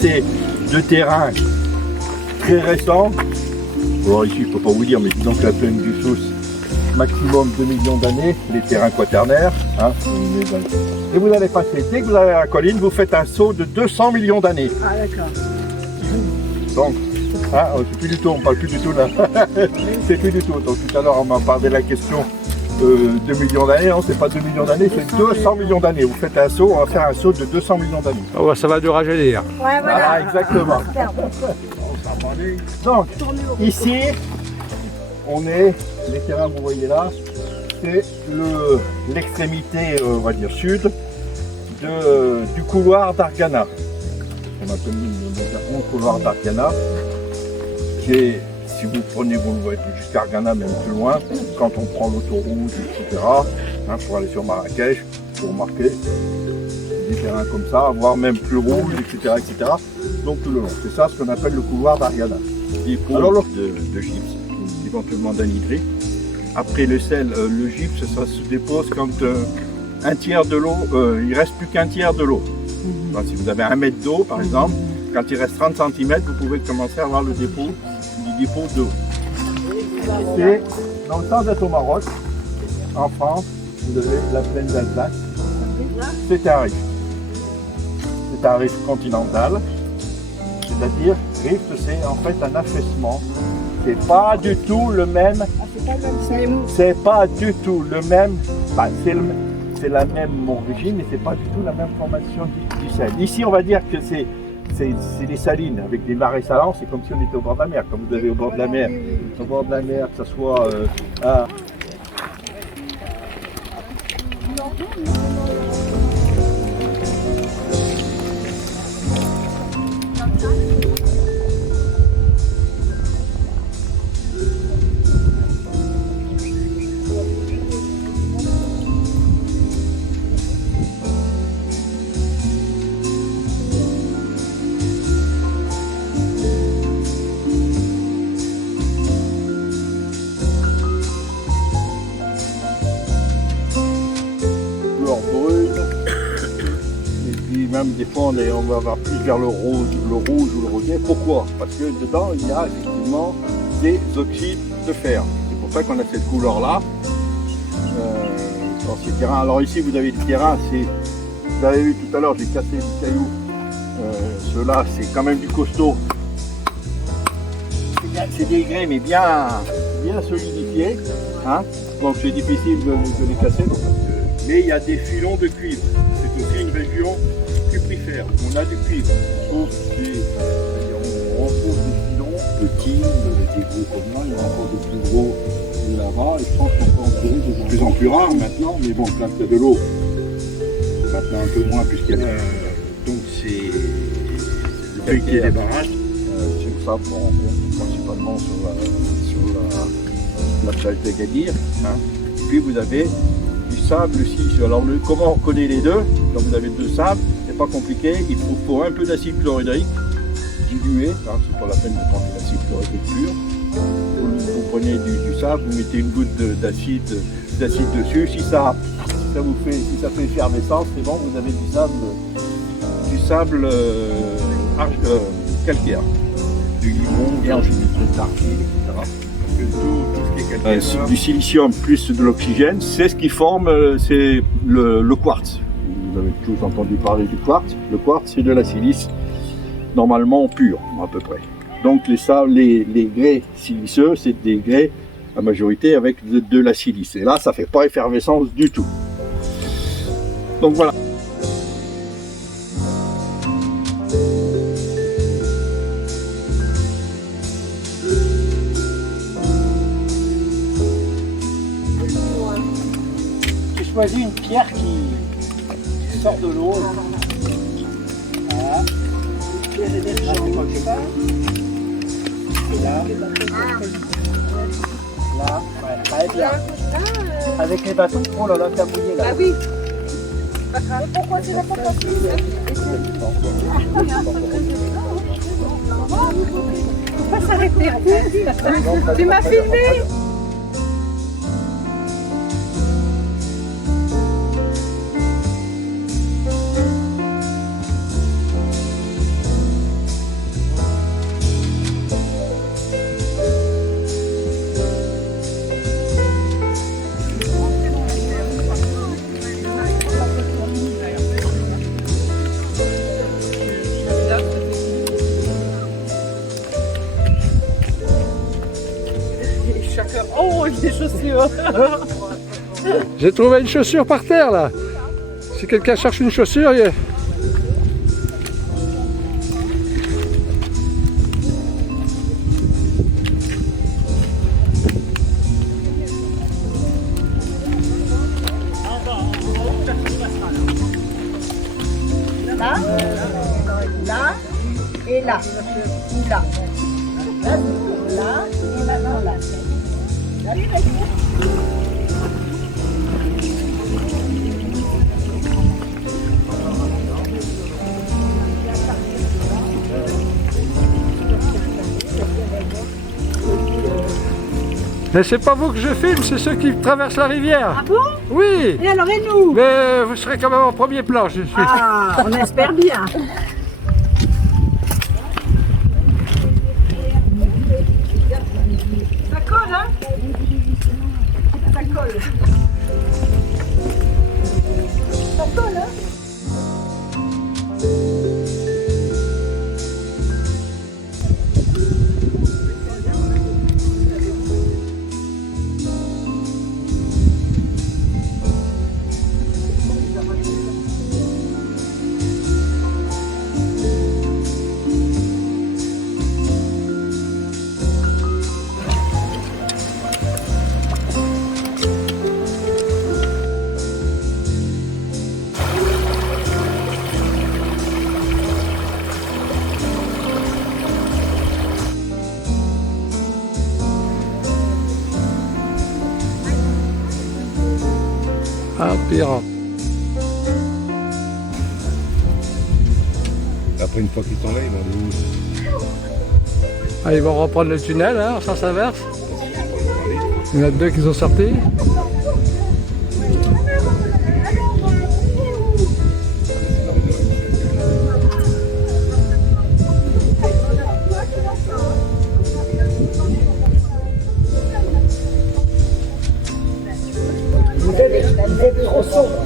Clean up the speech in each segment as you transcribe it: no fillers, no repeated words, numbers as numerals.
c'est de terrain très récent. Alors ici, je ne peux pas vous dire, mais disons que la plaine du Sousse, maximum 2 millions d'années, les terrains quaternaires. Hein, et vous allez passer, dès que vous avez la colline, vous faites un saut de 200 millions d'années. Ah d'accord. Donc, hein, c'est plus du tout, on parle plus du tout là. C'est plus du tout. Donc tout à l'heure, on m'a parlé de la question 2 millions d'années. Non, c'est pas 2 millions d'années, c'est 200 millions d'années. Vous faites un saut, on va faire un saut de 200 millions d'années. Oh, ça va de rajeunir. Ouais, Voilà, exactement. Donc, ici, on est, les terrains que vous voyez là, c'est l'extrémité, on va dire, sud du couloir d'Argana. On appelle le couloir d'Argana, qui est, si vous prenez, vous le voyez jusqu'à Argana, même plus loin, quand on prend l'autoroute, etc., hein, pour aller sur Marrakech, pour marquer des terrains comme ça, voire même plus rouges, etc., etc. Donc tout le long. C'est ça ce qu'on appelle le couloir d'Argana. Alors de gypse, éventuellement d'anhydrite. Après le sel, le gypse, ça se dépose quand un tiers de l'eau, il ne reste plus qu'un tiers de l'eau. Donc, si vous avez 1 mètre d'eau par exemple, quand il reste 30 cm, vous pouvez commencer à avoir le dépôt d'eau. Et dans le temps d'être au Maroc, en France, vous avez la plaine d'Alsace. C'est un rift. C'est un rift continental. C'est-à-dire, rift, c'est en fait un affaissement. C'est pas du tout le même. C'est pas du tout le même. Bah, c'est la même origine, mais c'est pas du tout la même formation du sel. Ici, on va dire que c'est des salines avec des marais salants. C'est comme si on était au bord de la mer. Comme vous avez au bord de la mer, que ce soit même des fois on va avoir plus vers le rouge ou le rosé. Pourquoi? Parce que dedans il y a effectivement des oxydes de fer. C'est pour ça qu'on a cette couleur là dans ces terrains. Alors ici vous avez des terrains, vous avez vu tout à l'heure j'ai cassé des cailloux. Ceux-là c'est quand même du costaud. C'est des grès mais bien solidifiés. Hein, donc c'est difficile de les casser. Mais il y a des filons de cuivre. C'est aussi une région cuprifère. On a du cuivre. On retrouve des filons petits, des gros comme là. Il y a encore des plus gros là-bas. Et je pense qu'on peut en trouver de plus en plus rares maintenant. Mais bon, quand il y a de l'eau, c'est maintenant un peu moins puisqu'il y a donc c'est le fait qu'il y ait des barrages. C'est ça qu'on rencontre principalement sur la plage d'Agadir. Hein. Et puis vous avez du sable aussi. Alors comment on reconnaît les deux? Quand vous avez deux sables, c'est pas compliqué. Il faut un peu d'acide chlorhydrique dilué. Hein, c'est pas la peine de prendre de l'acide chlorhydrique pur. Vous prenez du sable, vous mettez une goutte d'acide dessus. Si ça fait effervescence, c'est bon. Vous avez du sable calcaire, du limon et ensuite de l'argile, etc. Parce que tout ce qui est calcaire, du silicium plus de l'oxygène, c'est ce qui forme le quartz. Vous avez tous entendu parler du quartz. Le quartz, c'est de la silice, normalement pure, à peu près. Donc les grès siliceux, c'est des grès, la majorité, avec de la silice. Et là, ça ne fait pas effervescence du tout. Donc voilà. Choisis une pierre qui sort de l'eau. Voilà. Là, c'est quoi que je fais? Et là. Là, voilà, ça est bien. Avec les bâtons, oh là là, t'as mouillé là. Ah oui. Pourquoi tu l'as pas passé? Faut pas s'arrêter en fait. Tu m'as filmé? des chaussures. J'ai trouvé une chaussure par terre là. Si quelqu'un cherche une chaussure, il y a... Là, là et là. Ou là. Vas-y, là et maintenant là. Allez, vas-y. Mais c'est pas vous que je filme, c'est ceux qui traversent la rivière. Ah bon? Oui. Et alors, et nous? Mais vous serez quand même en premier plan, je suis. Ah, on espère bien. Ça colle, hein? Ça colle. Ça colle, hein? Ah, pire. Après, une fois qu'ils sont là, ils vont nous... Ah, ils vont reprendre le tunnel, hein, ça s'inverse. Il y en a deux qui sont sortis. Vous êtes trop sombre.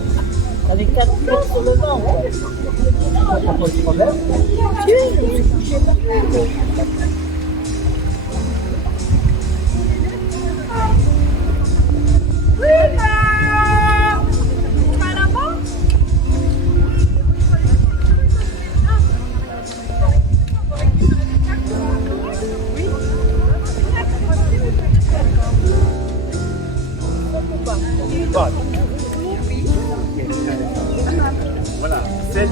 Avec 4 mètres sur le vent. Pas de problème. Dieu, je me suis couché par terre. Voilà, celle.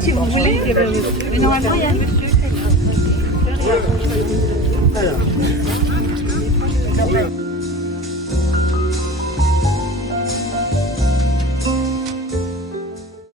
Si vous voulez, mais normalement il y a un monsieur.